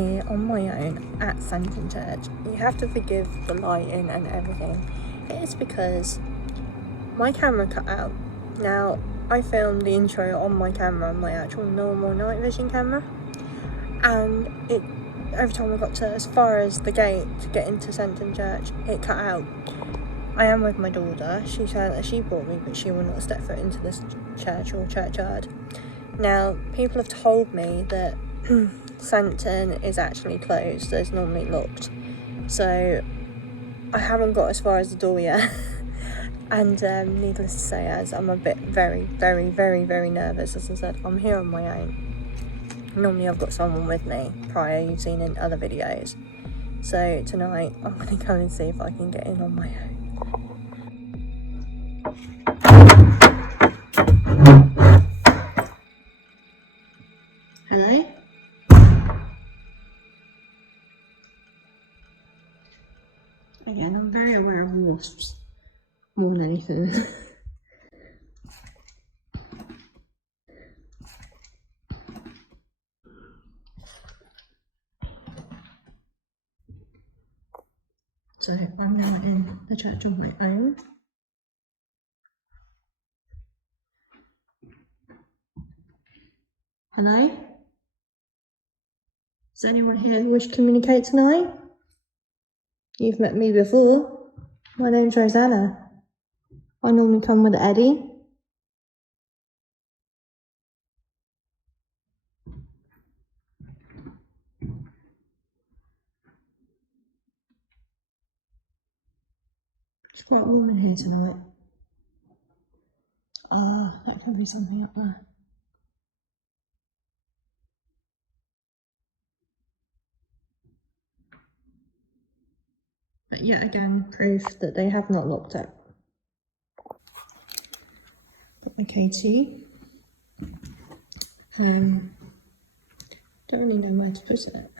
here on my own at Santon Church. You have to forgive the lighting and everything. It is because my camera cut out. Now, I filmed the intro on my camera, my actual normal night vision camera, and every time I got to as far as the gate to get into Santon Church, it cut out. I am with my daughter. She said that she brought me, but she will not step foot into this church or churchyard. Now, people have told me that Santon is actually closed. It's normally locked. So I haven't got as far as the door yet. And needless to say, as I'm a bit very, very, very, very nervous. As I said, I'm here on my own. Normally I've got someone with me prior, you've seen in other videos. So tonight I'm going to go and see if I can get in on my own. Hello? Again, I'm very aware of wasps more than anything. So I'm now in the church on my own. Hello? Is anyone here who wishes to communicate tonight? You've met me before. My name's Rosanna. I normally come with Eddie. It's quite warm in here tonight. That can be something up there. But yet again, proof that they have not locked it. Got my KT. Don't really know where to put it.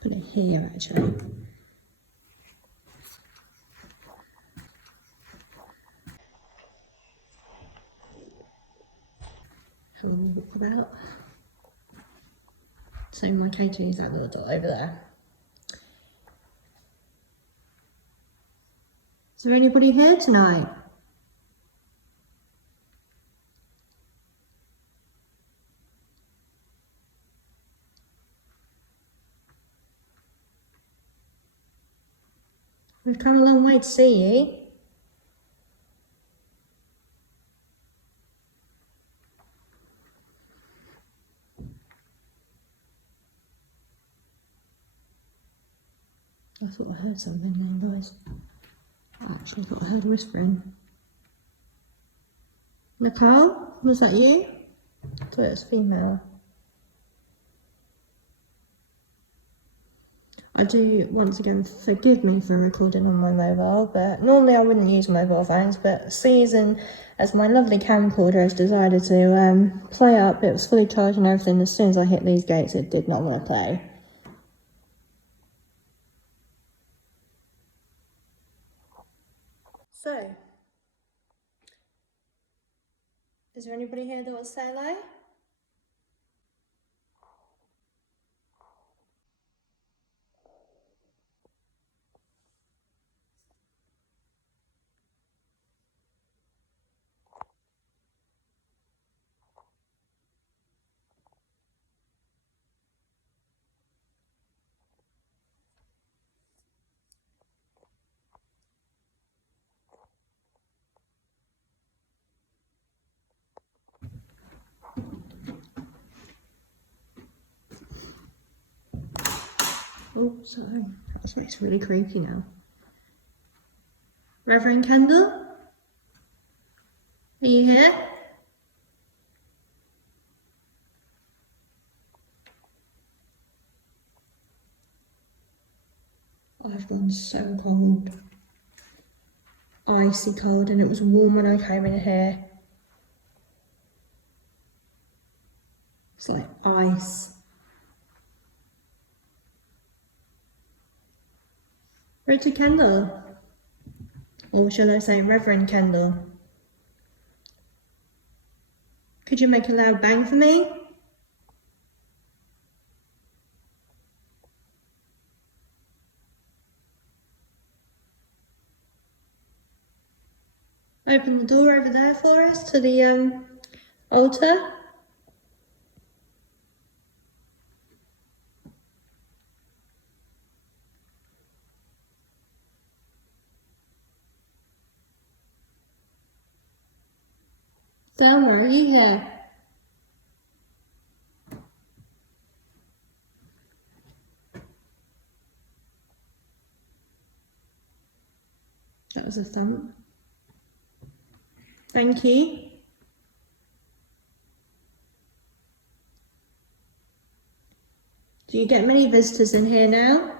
Put it here actually. Have a walk about. So my K2 is that little dot over there. Is there anybody here tonight? We've come a long way to see you. I thought I heard something then, guys. I actually thought I heard whispering. Nicole, was that you? I thought it was female. I do, once again, forgive me for recording on my mobile, but normally I wouldn't use mobile phones, but season, as my lovely camcorder has decided to play up, it was fully charged and everything. As soon as I hit these gates, it did not want to play. So, is there anybody here that wants to say hello? Oh, sorry. That makes really creepy now. Reverend Kendall? Are you here? I've gone so cold. Icy cold, and it was warm when I came in here. It's like ice. Richard Kendall, Or shall I say Reverend Kendall? Could you make a loud bang for me? Open the door over there for us to the altar. Selma, are you here? That was a thump. Thank you. Do you get many visitors in here now?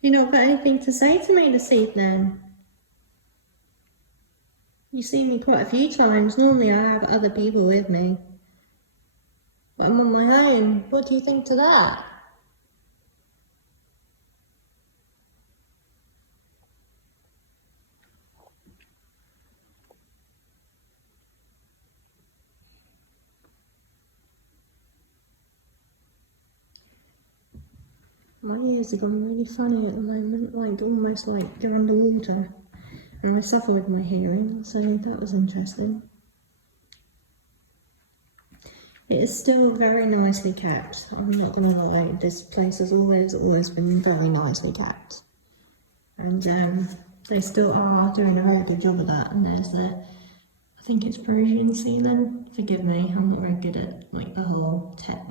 You not got anything to say to me this evening? You've seen me quite a few times. Normally I have other people with me. But I'm on my own. What do you think to that? My ears have gone really funny at the moment, like almost like they're underwater. And I suffer with my hearing, so that was interesting. It is still very nicely kept. I'm not gonna lie, this place has always been very nicely kept. And they still are doing a very good job of that. And there's I think it's Parisian ceiling. Forgive me, I'm not very good at like the whole tech.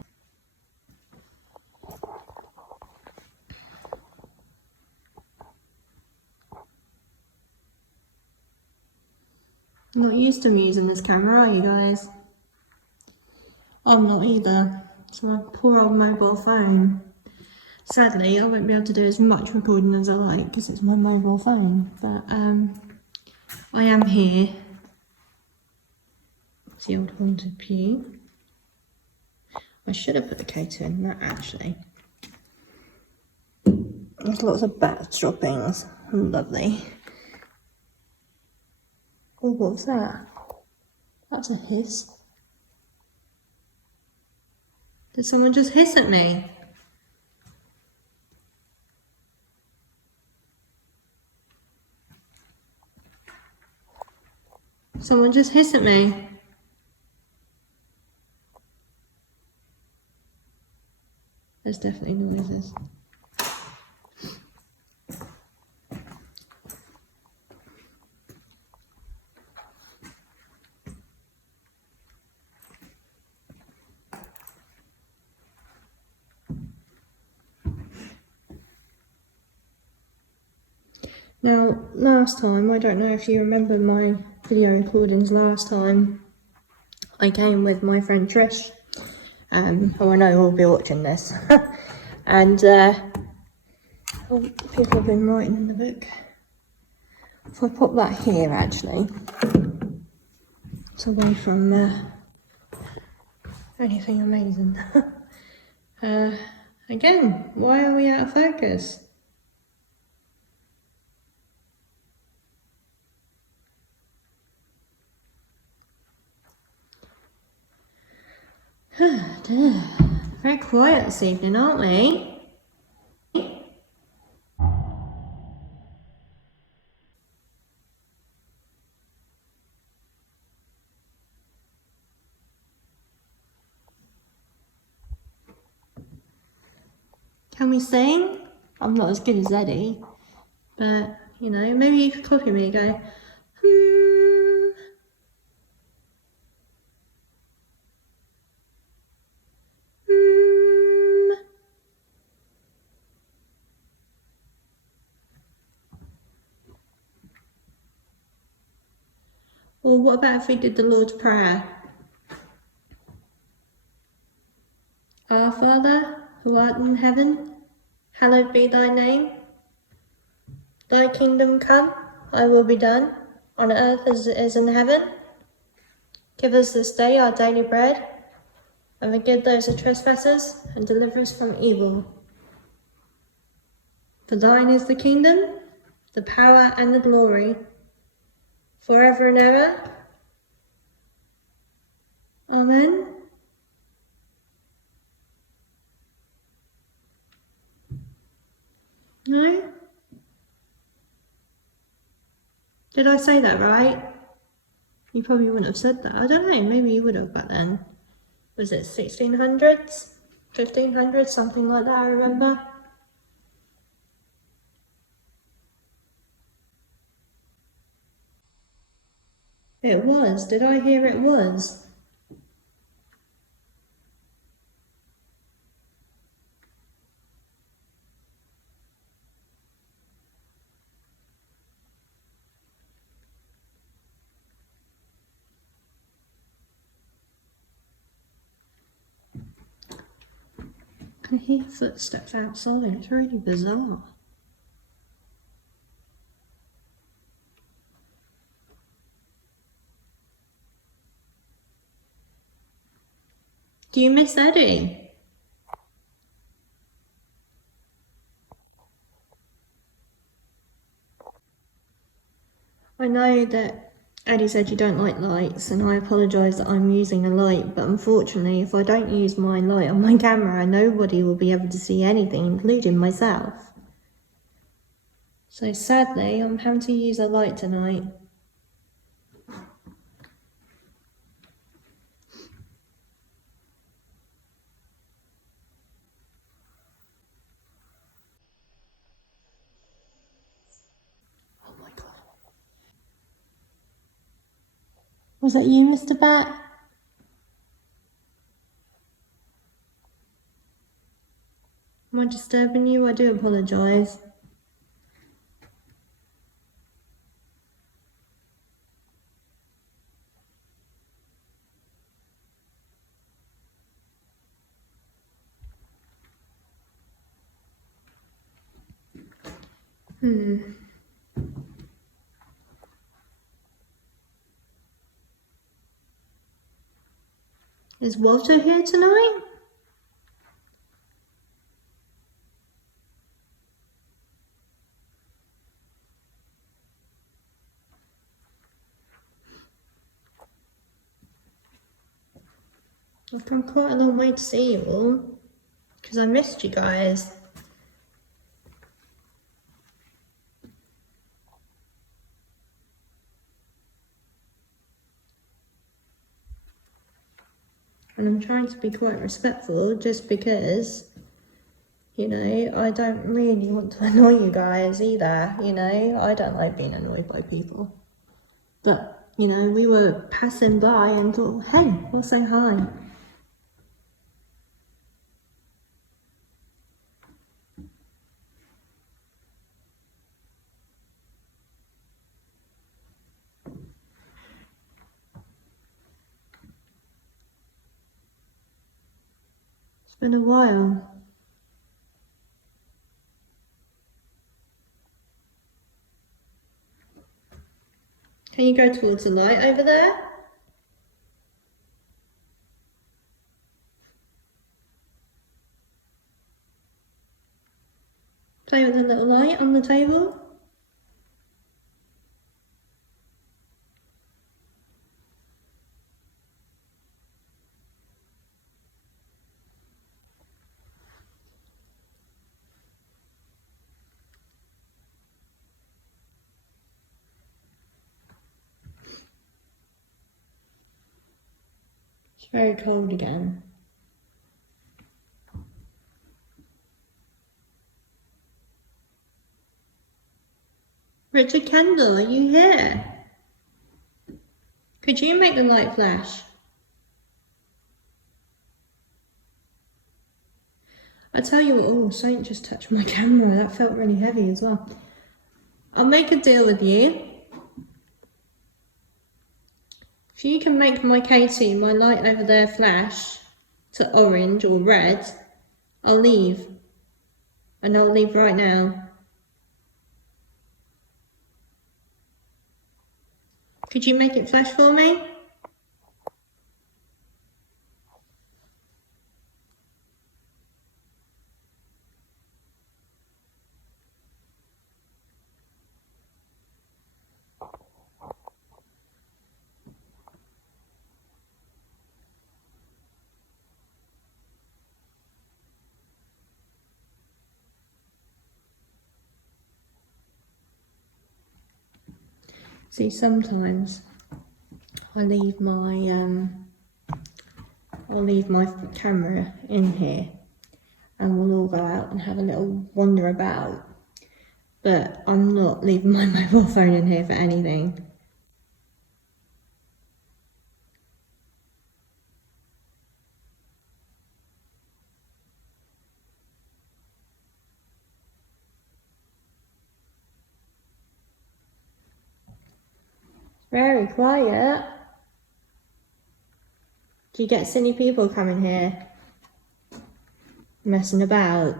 I'm not used to using this camera, are you guys? I'm not either. So my poor old mobile phone. Sadly, I won't be able to do as much recording as I like because it's my mobile phone. But I am here. It's the old haunted pew. I should have put the K2 in that actually. There's lots of bat droppings. Lovely. Oh, what's that? That's a hiss. Did someone just hiss at me? Someone just hiss at me. There's definitely noises. Now, last time, I don't know if you remember my video recordings last time, I came with my friend Trish, who I know will be watching this, and people have been writing in the book. If I pop that here, actually, it's away from anything amazing. Again, why are we out of focus? Very quiet this evening, aren't we? Can we sing? I'm not as good as Eddie, but you know, maybe you could copy me and go, Or what about if we did the Lord's Prayer? Our Father, who art in heaven, hallowed be thy name. Thy kingdom come, thy will be done, on earth as it is in heaven. Give us this day our daily bread, and forgive those who trespass us, and deliver us from evil. For thine is the kingdom, the power and the glory, forever and ever. Amen. No? Did I say that right? You probably wouldn't have said that. I don't know, maybe you would have back then. Was it 1600s? 1500s? Something like that, I remember. It was. Did I hear it was? I can hear footsteps outside. It's really bizarre. Do you miss Eddie? I know that Eddie said you don't like lights, and I apologise that I'm using a light, but unfortunately if I don't use my light on my camera, nobody will be able to see anything, including myself. So sadly, I'm having to use a light tonight. Oh my god. Was that you, Mr. Bat? Am I disturbing you? I do apologise. Is Walter here tonight? I've come quite a long way to see you all, because I missed you guys. And I'm trying to be quite respectful, just because, you know, I don't really want to annoy you guys either, you know. I don't like being annoyed by people. But, you know, we were passing by and thought, hey, we'll say hi. It's been a while. Can you go towards the light over there? Play with the little light on the table. It's very cold again. Richard Kendall, are you here? Could you make the light flash? I tell you what, oh, something just touched my camera. That felt really heavy as well. I'll make a deal with you. If you can make my Katie, my light over there, flash to orange or red, I'll leave. And I'll leave right now. Could you make it flash for me? See, sometimes I leave my camera in here, and we'll all go out and have a little wander about. But I'm not leaving my mobile phone in here for anything. Very quiet. Do you get silly people coming here messing about?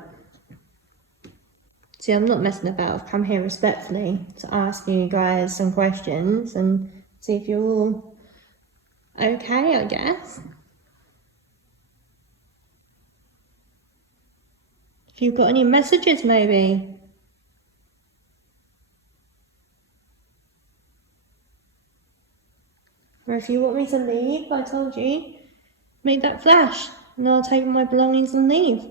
See, I'm not messing about. I've come here respectfully to ask you guys some questions and see if you're all okay, I guess. If you've got any messages, maybe. Or if you want me to leave, I told you, make that flash and I'll take my belongings and leave.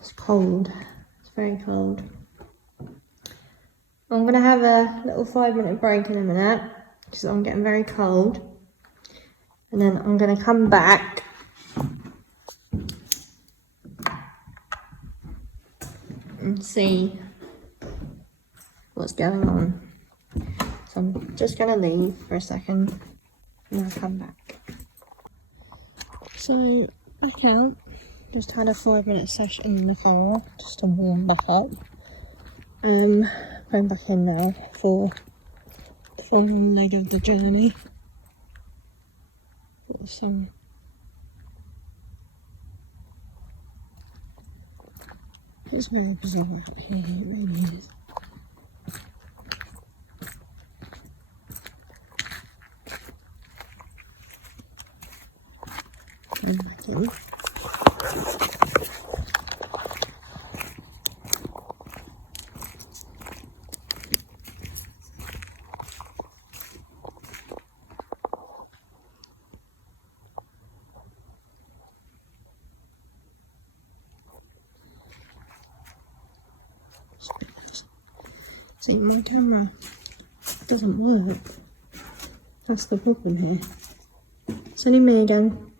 It's cold. It's very cold. I'm going to have a little 5-minute break in a minute because I'm getting very cold. And then I'm going to come back and see what's going on. So I'm just going to leave for a second and I'll come back. So, back out. Just had a 5-minute session in the car just to warm back up. Going back in now for the final leg of the journey. It's very bizarre out here, it really is. Going back in. See, my camera doesn't work. That's the problem here. It's only me again.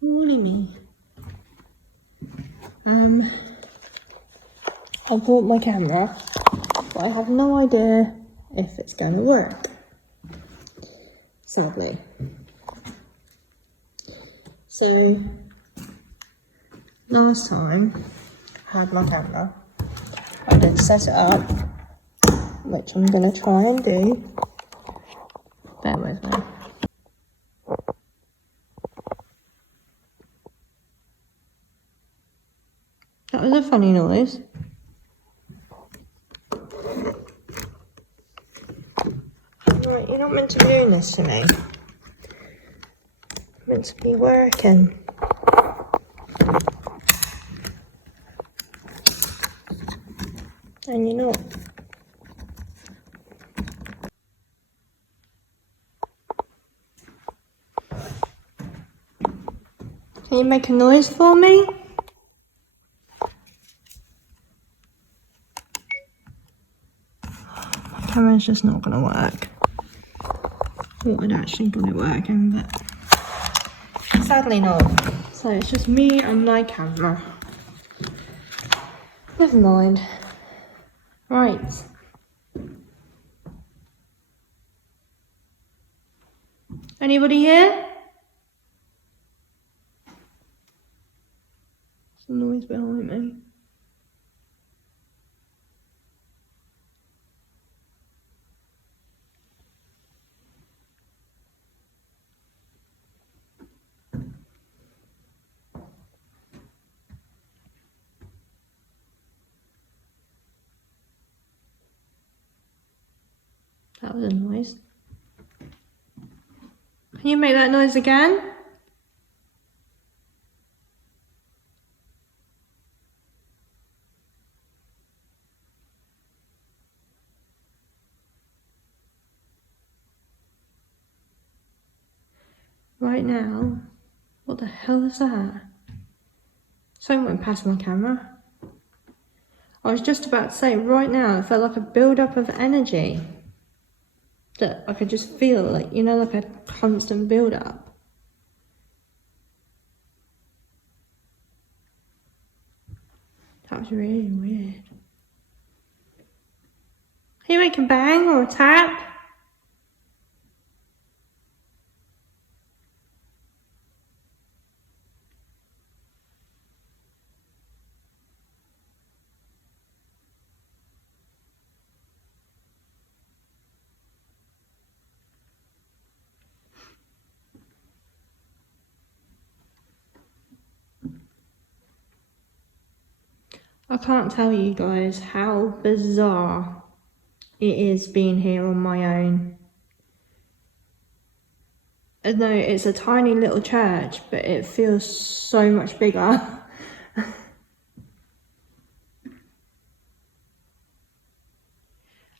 Warning me. I bought my camera, but I have no idea if it's going to work. Sadly. So, last time I had my camera, I did set it up, which I'm going to try and do. Bear with me. That was a funny noise. Right, you're not meant to be doing this to me. You're meant to be working. And you're not. Can you make a noise for me? My camera's just not going to work. I thought I'd actually got it working, but sadly not. So it's just me and my camera. Never mind. Right. Anybody here? a noise behind me. That was a noise. Can you make that noise again? Right now, what the hell is that? Something went past my camera. I was just about to say, right now, it felt like a build-up of energy. That I could just feel, like, you know, like a constant build-up. That was really weird. Are you making a bang or a tap? I can't tell you guys how bizarre it is being here on my own. I know it's a tiny little church, but it feels so much bigger.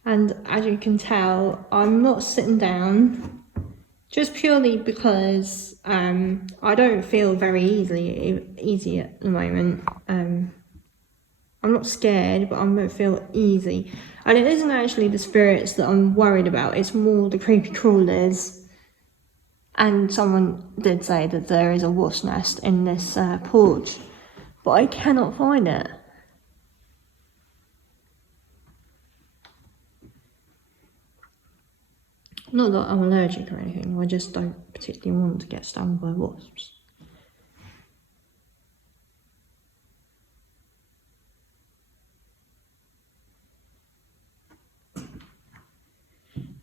And as you can tell, I'm not sitting down, just purely because I don't feel very easy at the moment. I'm not scared, but I don't feel easy. And it isn't actually the spirits that I'm worried about, it's more the creepy crawlers. And someone did say that there is a wasp nest in this porch, but I cannot find it. Not that I'm allergic or anything, I just don't particularly want to get stung by wasps.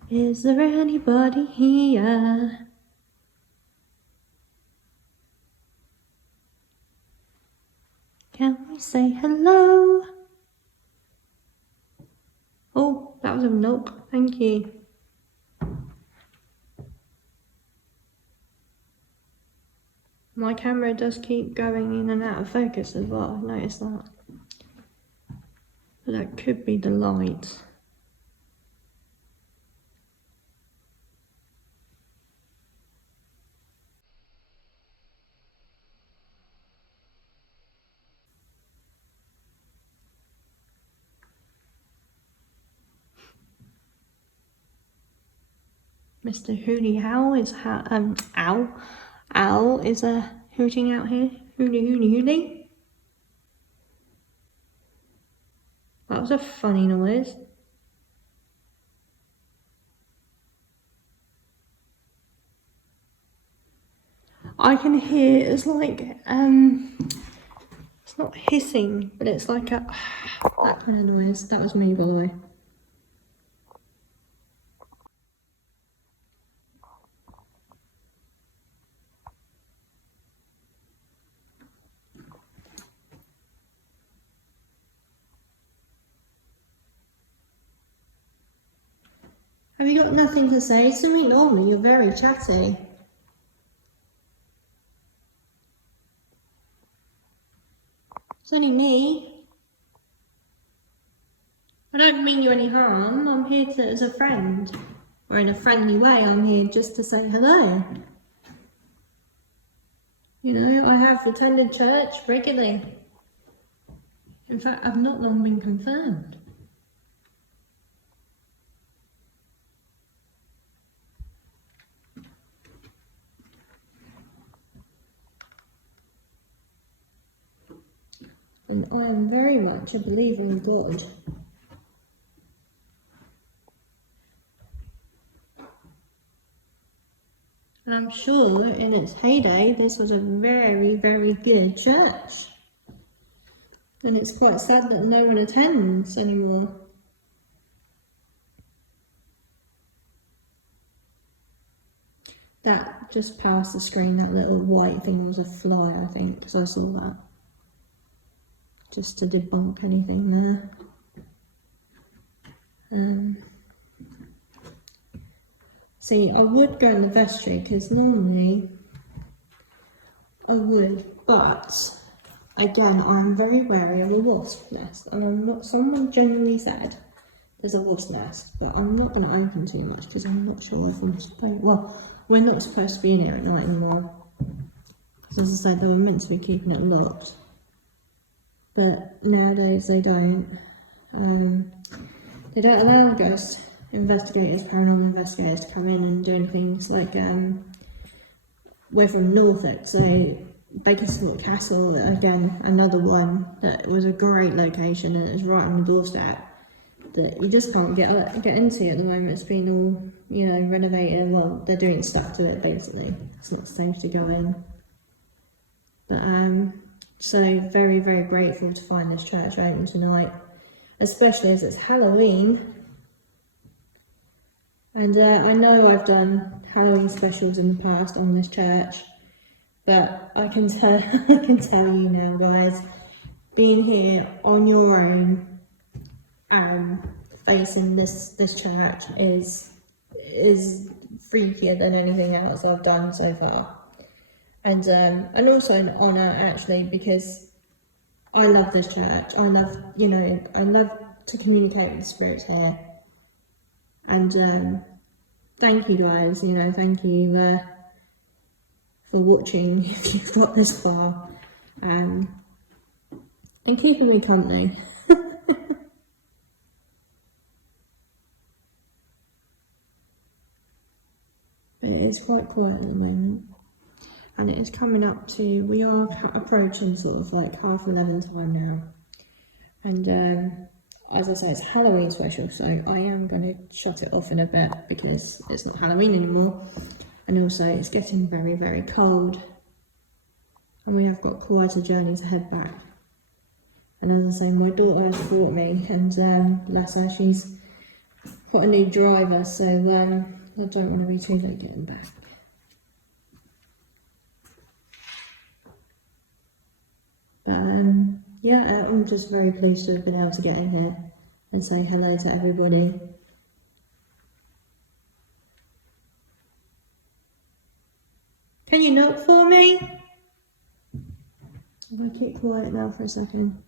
Is there anybody here? Can we say hello? Oh, that was a knock, thank you. My camera does keep going in and out of focus as well, I've noticed that. But that could be the light. Mr. Hooty Owl is Owl is hooting out here. Hooty. That was a funny noise. I can hear it's like it's not hissing, but it's like a that kind of noise. That was me, by the way. Have you got nothing to say to me? Normally you're very chatty. It's only me. I don't mean you any harm. I'm here as a friend. Or in a friendly way, I'm here just to say hello. You know, I have attended church regularly. In fact, I've not long been confirmed. And I am very much a believer in God. And I'm sure in its heyday, this was a very, very good church. And it's quite sad that no one attends anymore. That just past the screen, that little white thing was a fly, I think, because I saw that. Just to debunk anything there. See, I would go in the vestry, because normally I would, but again, I'm very wary of a wasp nest, and I'm not, someone genuinely said there's a wasp nest, but I'm not going to open too much because I'm not sure if I'm supposed, well, we're not supposed to be in here at night anymore. Because as I said, they were meant to be keeping it locked. But nowadays they don't. They don't allow ghost investigators, paranormal investigators to come in and doing things like, we're from Norfolk, so Bakersfield Castle, again, another one that was a great location and it's right on the doorstep that you just can't get into at the moment. It's been all, you know, renovated. Well, they're doing stuff to it basically. It's not safe to go in. But so very, very grateful to find this church open tonight, especially as it's Halloween. And I know I've done Halloween specials in the past on this church, but I can tell you now, guys, being here on your own, facing this church is freakier than anything else I've done so far. And also an honour actually, because I love this church. I love, you know, I love to communicate with the spirits here. And thank you guys, you know, thank you for watching if you've got this far, and keeping me company. But it is quite quiet at the moment. And it is coming up to, we are approaching sort of like 11:30 time now. And as I say, it's Halloween special, so I am going to shut it off in a bit because it's not Halloween anymore. And also it's getting very, very cold. And we have got quite a journey to head back. And as I say, my daughter has brought me, and bless her, she's got a new driver, so I don't want to be too late getting back. But yeah, I'm just very pleased to have been able to get in here and say hello to everybody. Can you knock for me? I'm going to keep quiet now for a second.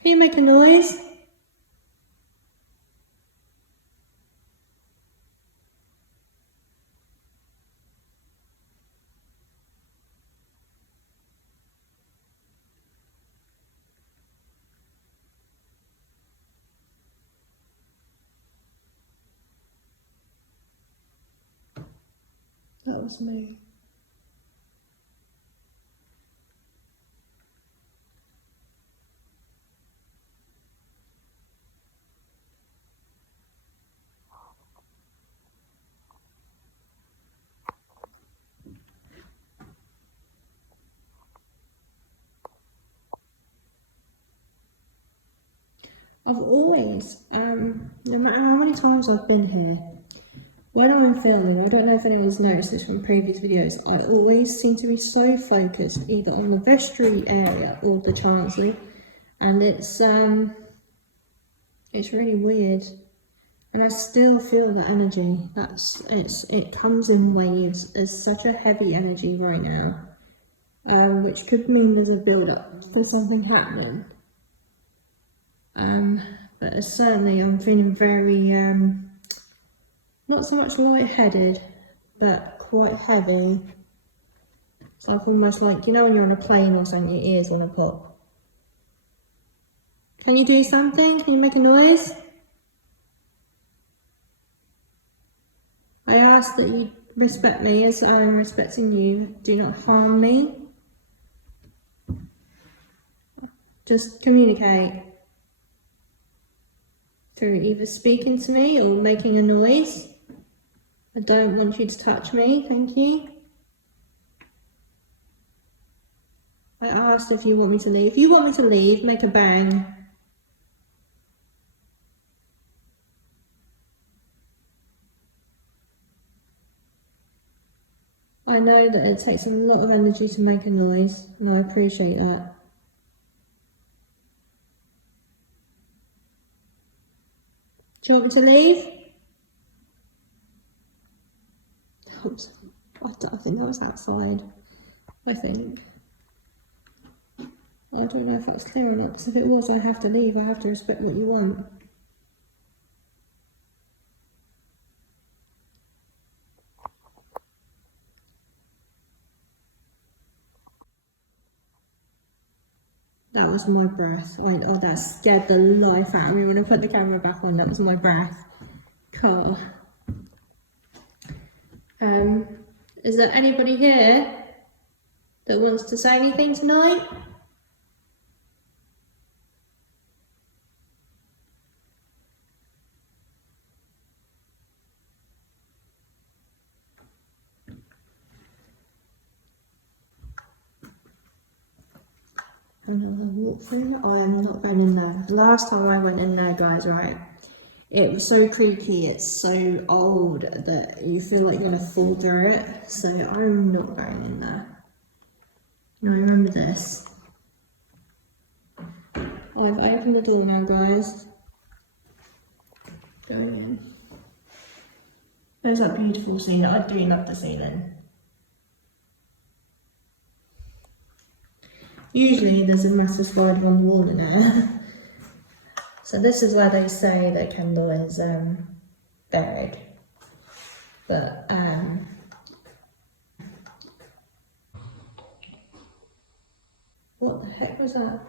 Can you make a noise? That was me. I've always, no matter how many times I've been here, when I'm filming, I don't know if anyone's noticed this from previous videos, I always seem to be so focused either on the vestry area or the chancellor, and it's really weird. And I still feel the energy. It comes in waves. There's such a heavy energy right now, which could mean there's a build-up for something happening. But certainly I'm feeling very, not so much lightheaded, but quite heavy. It's like almost like, you know when you're on a plane or something, your ears want to pop. Can you do something? Can you make a noise? I ask that you respect me as I am respecting you. Do not harm me. Just communicate through either speaking to me or making a noise. I don't want you to touch me, thank you. I asked if you want me to leave. If you want me to leave, make a bang. I know that it takes a lot of energy to make a noise, and I appreciate that. Do you want me to leave? I think that was outside. I think. I don't know if that's clear or not, because if it was, I have to leave. I have to respect what you want. That was my breath. Oh, that scared the life out of me when I put the camera back on. That was my breath. Cool. Is there anybody here that wants to say anything tonight? Another walk through. I am not going in there. The last time I went in there, guys, right? It was so creaky, it's so old that you feel like you're gonna fall through it. So I'm not going in there. Now remember this. I've opened the door now, guys. Go in. There's that beautiful ceiling. I do love the ceiling. Usually there's a massive spider on the wall in there. So this is where they say that Kendall is buried. But what the heck was that?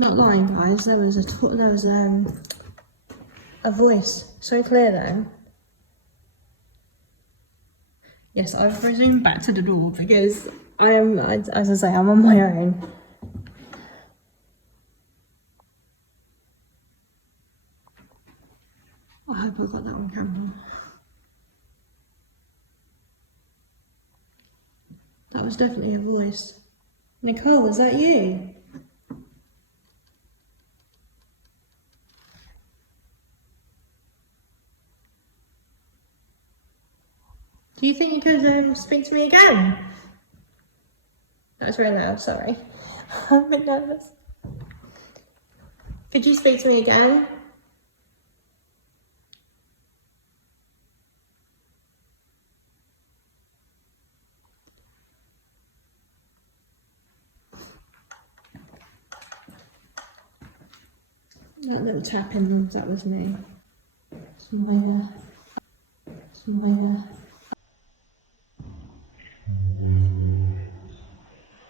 Not lying, guys. There was a voice so clear then. Yes, I've resumed back to the door because I am, as I say, I'm on my own. I hope I got that on camera. That was definitely a voice. Nicole, was that you? Do you think you could speak to me again? That was real loud, sorry. I'm a bit nervous. Could you speak to me again? That little tapping, that was me. It's my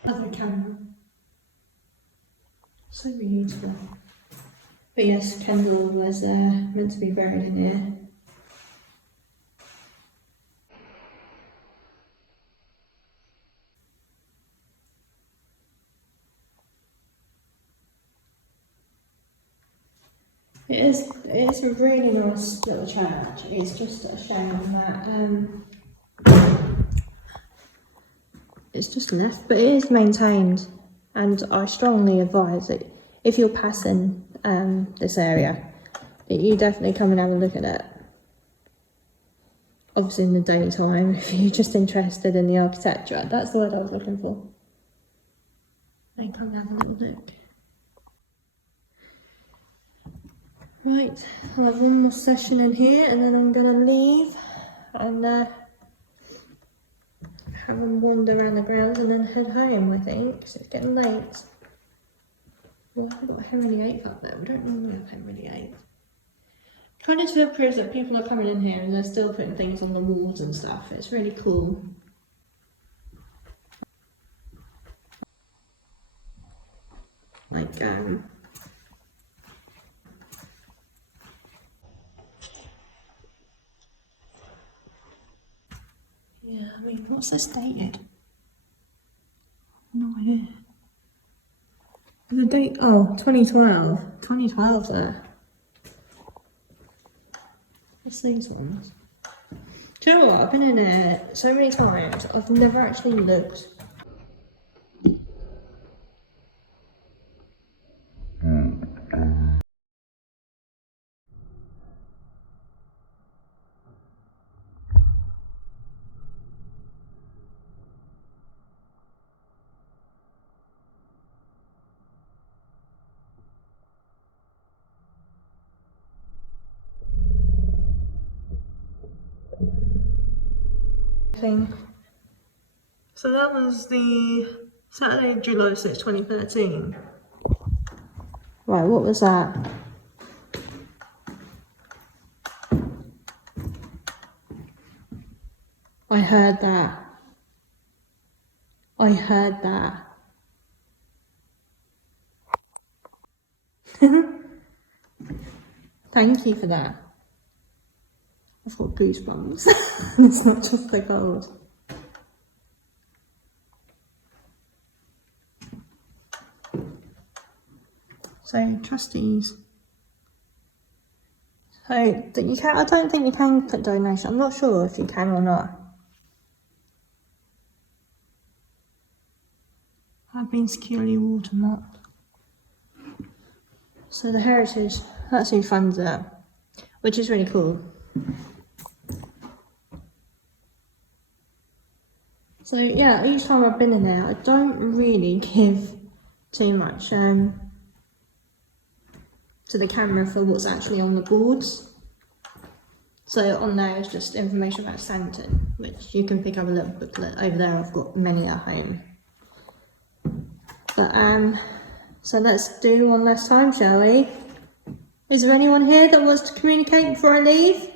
other camera. So beautiful. But yes, Kendall was meant to be buried in here. It's a really nice little church. It's just a shame that it's just left, but it is maintained, and I strongly advise that if you're passing this area, that you definitely come and have a look at it. Obviously in the daytime, if you're just interested in the architecture, that's the word I was looking for. Then come and have a little look. Right, I'll have one more session in here and then I'm gonna leave and have a wander around the grounds and then head home, I think, because it's getting late. Well, I've got Henry VIII up there. We don't normally have Henry VIII. Kind of still proves that people are coming in here and they're still putting things on the walls and stuff. It's really cool. Like, yeah, I mean, what's this dated? No idea. The date, oh, 2012. 2012 there. What's these ones? Do you know what? I've been in there so many times, I've never actually looked. Thing. So that was the Saturday, July 6, 2013. Right, what was that? I heard that. I heard that. Thank you for that. I've got goosebumps. It's not just the gold. So, trustees. So, that you can, I don't think you can put donation. I'm not sure if you can or not. I've been securely watermarked. So the heritage, that's who funds it, which is really cool. So yeah, each time I've been in there, I don't really give too much to the camera for what's actually on the boards. So on there is just information about Santon, which you can pick up a little booklet. Over there I've got many at home. But so let's do one last time, shall we? Is there anyone here that wants to communicate before I leave?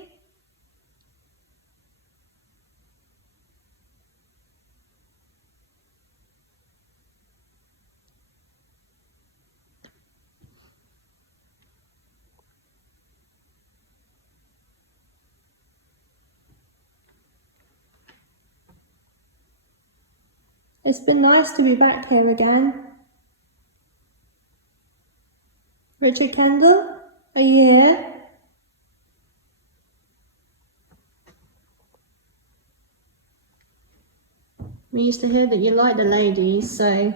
It's been nice to be back here again. Richard Kendall, are you here? We used to hear that you like the ladies, so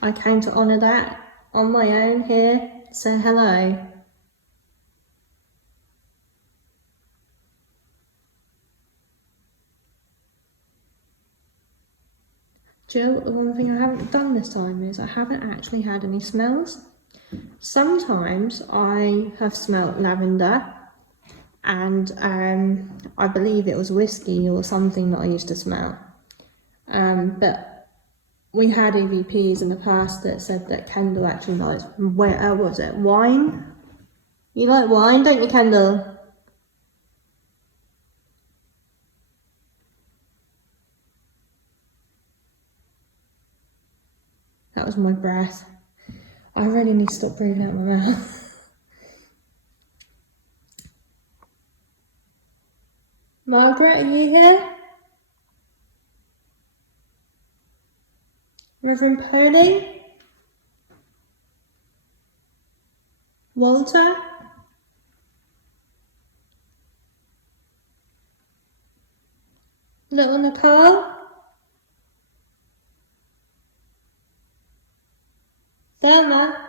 I came to honour that on my own here. Say hello. Do you know what the one thing I haven't done this time is I haven't actually had any smells. Sometimes I have smelt lavender and I believe it was whiskey or something that I used to smell. But we had EVPs in the past that said that Kendall actually likes, what was it, wine? You like wine, don't you, Kendall? That was my breath. I really need to stop breathing out my mouth. Margaret, are you here? Reverend Pony? Walter? Little Nicole? Thelma?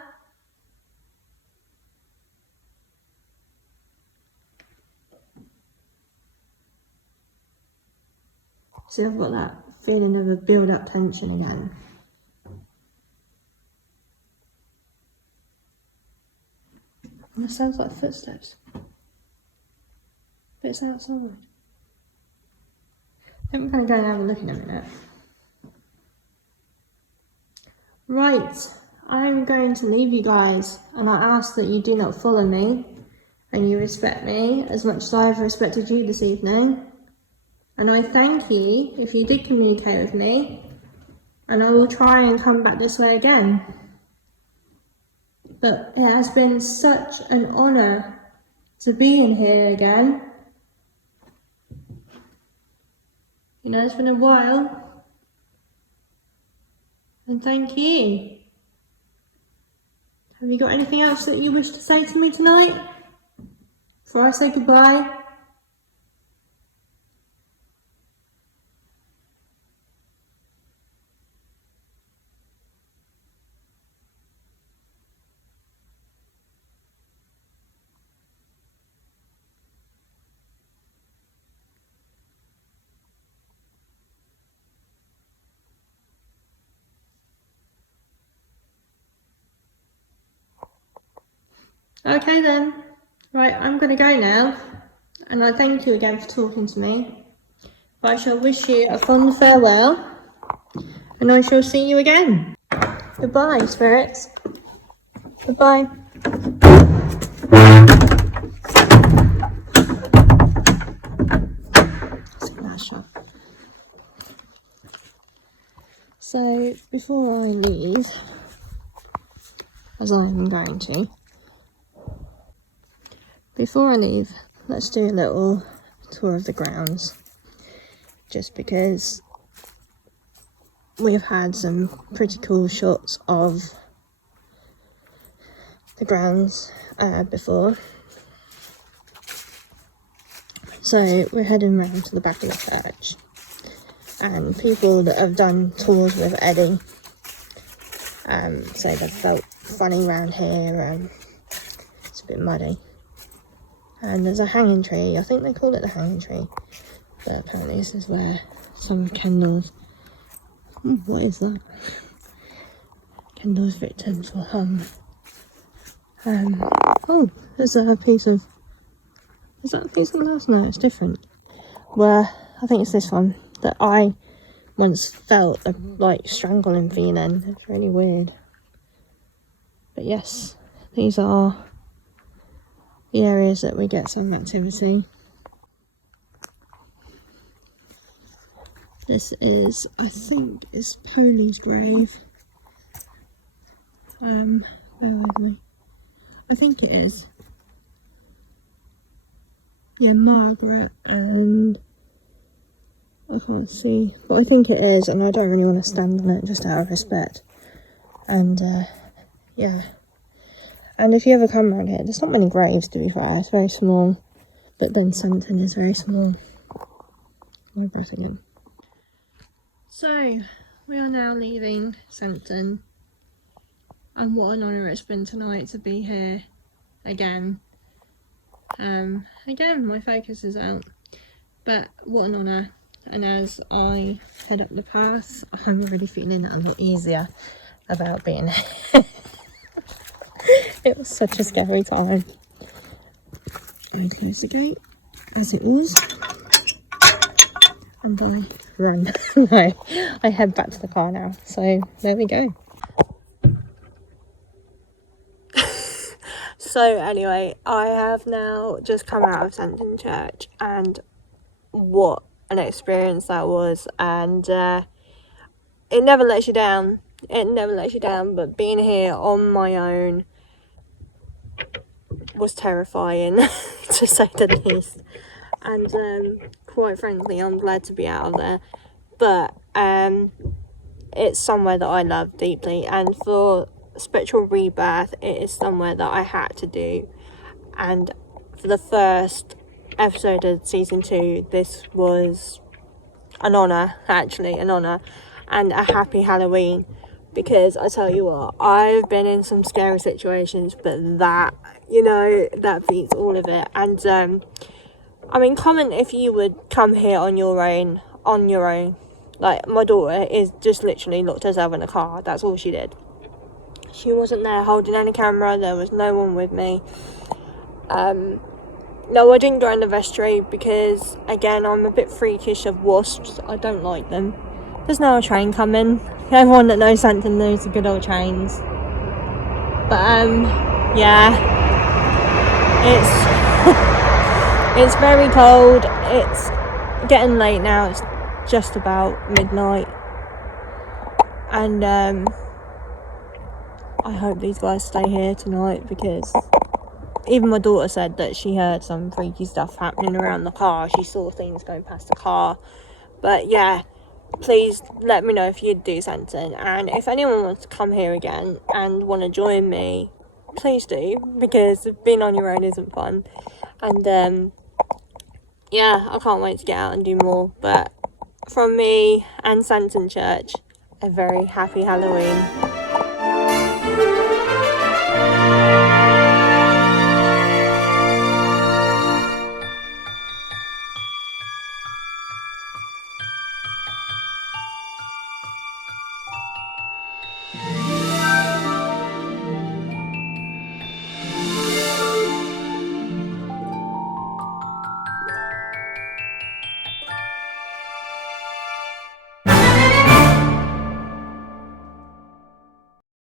See, I've got that feeling of a build-up tension again. And it sounds like footsteps. But it's outside. I think we're going to go and have a look in a minute. Right, I'm going to leave you guys, and I ask that you do not follow me, and you respect me as much as I've respected you this evening. And I thank you if you did communicate with me, and I will try and come back this way again. But it has been such an honour to be in here again. You know, it's been a while. And thank you. Have you got anything else that you wish to say to me tonight before I say goodbye? Okay then, right, I'm going to go now, and I thank you again for talking to me. I shall wish you a fond farewell, and I shall see you again. Goodbye, spirits. Goodbye. Splash up. So, before I leave, as I'm going to, before I leave, let's do a little tour of the grounds, just because we've had some pretty cool shots of the grounds before. So we're heading round to the back of the church, and people that have done tours with Eddie say they felt funny around here, it's a bit muddy. And there's a hanging tree, I think they call it the hanging tree, but apparently this is where some Kendall's, what is that? Kendall's victims were hung. Oh, there's a piece of, is that a piece of glass? No, it's different. Where, I think it's this one, that I once felt a like strangling feeling. It's really weird. But yes, these are the areas that we get some activity. This is, I think, it's Polly's grave. Bear with me. I think it is. Yeah, Margaret, and I can't see, but I think it is, and I don't really want to stand on it just out of respect. And yeah. And if you ever come around here, there's not many graves, to be fair. It's very small, but then Senton is very small. My breath again. So, we are now leaving Senton, and what an honour it's been tonight to be here again. Again, my focus is out, but what an honour. And as I head up the path, I'm really feeling a lot easier about being here. It was such a scary time. I closed the gate, as it was, and I run. No, I head back to the car now, so there we go. So anyway, I have now just come out of Senton Church, and what an experience that was. And it never lets you down. It never lets you down, but being here on my own was terrifying, to say the least. And quite frankly, I'm glad to be out of there. But it's somewhere that I love deeply, and for Spectral Rebirth, it is somewhere that I had to do. And for the first episode of season 2, this was an honour, actually, an honour, and a happy Halloween, because I tell you what, I've been in some scary situations, but that, you know, that beats all of it. And I mean, comment if you would come here on your own. Like, my daughter is just literally locked herself in a car. That's all she did. She wasn't there holding any camera. There was no one with me. No, I didn't go in the vestry because, again, I'm a bit freakish of wasps. I don't like them. There's now a train coming. Everyone that knows Senton knows the good old trains. But, yeah. It's very cold. It's getting late now. It's just about midnight. And, I hope these guys stay here tonight, because even my daughter said that she heard some freaky stuff happening around the car. She saw things going past the car. But yeah, please let me know if you'd do Senton. And if anyone wants to come here again and want to join me please do, because being on your own isn't fun. And yeah, I can't wait to get out and do more. But from me and Santon Church, a very happy Halloween.